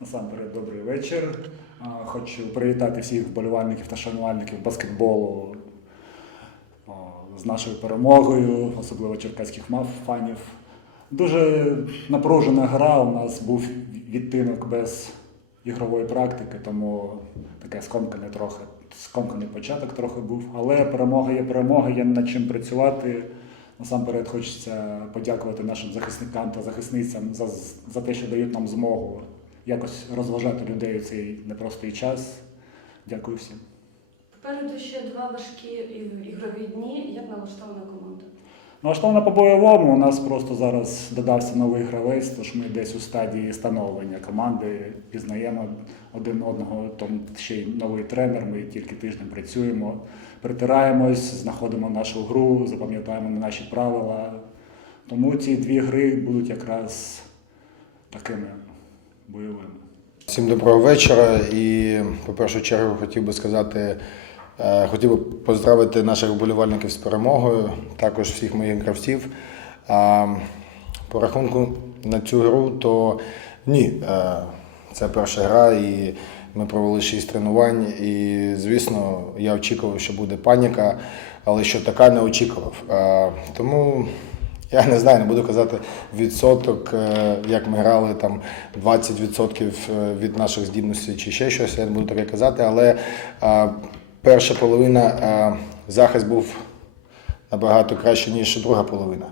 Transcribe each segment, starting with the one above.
Насамперед, добрий вечір. Хочу привітати всіх вболівальників та шанувальників баскетболу з нашою перемогою, особливо черкаських фанів. Дуже напружена гра. У нас був відтинок без ігрової практики, тому таке скомканий трохи, скомканий початок трохи був. Але перемога є перемога, є над чим працювати. Насамперед хочеться подякувати нашим захисникам та захисницям за, за те, що дають нам змогу якось розважати людей у цей непростий час. Дякую всім. Попереду ще два важкі ігрові дні. Як налаштована команда? Налаштовано по бойовому. У нас просто зараз додався новий гравець, тож ми десь у стадії становлення команди пізнаємо один одного. Там ще й новий тренер. Ми тільки тиждень працюємо, притираємось, знаходимо нашу гру, запам'ятаємо наші правила. Тому ці дві гри будуть якраз такими бойовими. Всім доброго вечора. І по першу чергу хотів би сказати, е, хотів би поздравити наших вболівальників з перемогою, також всіх моїх гравців. По рахунку на цю гру, то ні, е, це перша гра, і ми провели шість тренувань. І, звісно, я очікував, що буде паніка, але що така не очікував. Е, Тому я не знаю, не буду казати відсоток, е, як ми грали там 20% від наших здібностей чи ще щось, я не буду таке казати, але е, перша половина е, захист був набагато краще, ніж друга половина.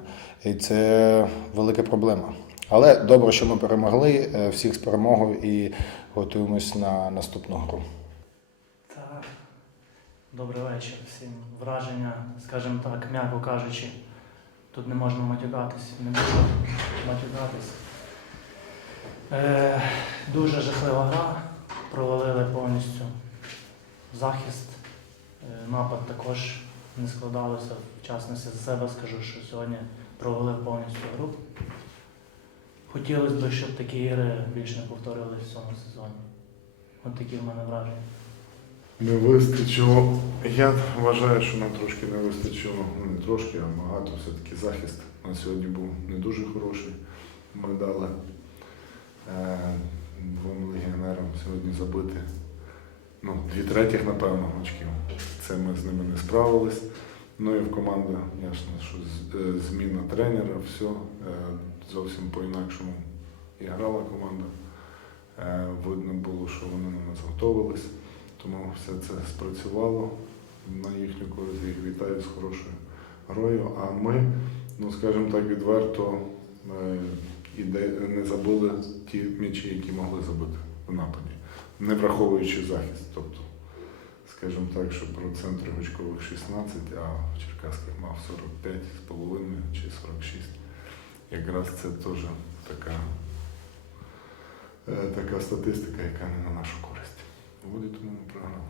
І це велика проблема. Але добре, що ми перемогли е, всіх з перемогою і готуємось на наступну гру. Так, добрий вечір всім. Враження, скажімо так, м'яко кажучи, тут не можна матюкатись, не буду матюкатись. Е, дуже жахлива гра, провалили повністю захист. Е, напад також не складалося. В за себе скажу, що сьогодні провалив повністю гру. Хотілося б, щоб такі ігри більш не повторились в цьому сезоні. От такі в мене враження. Не вистачило. Я вважаю, що нам трошки не вистачило, ну не трошки, а багато все-таки захист. На сьогодні був не дуже хороший. Ми дали е, двом легіонерам сьогодні забити ну, дві третіх, напевно, очків. Це ми з ними не справились. Ну і в команду, ясно, що е, зміна тренера, все е, зовсім по-інакшому і грала команда. Е, Видно було, що вони на нас готувались. Тому все це спрацювало на їхню користь. Їх вітаю з хорошою грою. А ми, ну скажімо так, відверто е, не забили ті м'ячі, які могли забити в нападі, не враховуючи захист. Тобто, скажімо так, що процент очкових 16, а в Черкаських мав 45 з половиною чи 46. Якраз це теж така, е, така статистика, яка не на нашу користь. Буде програму.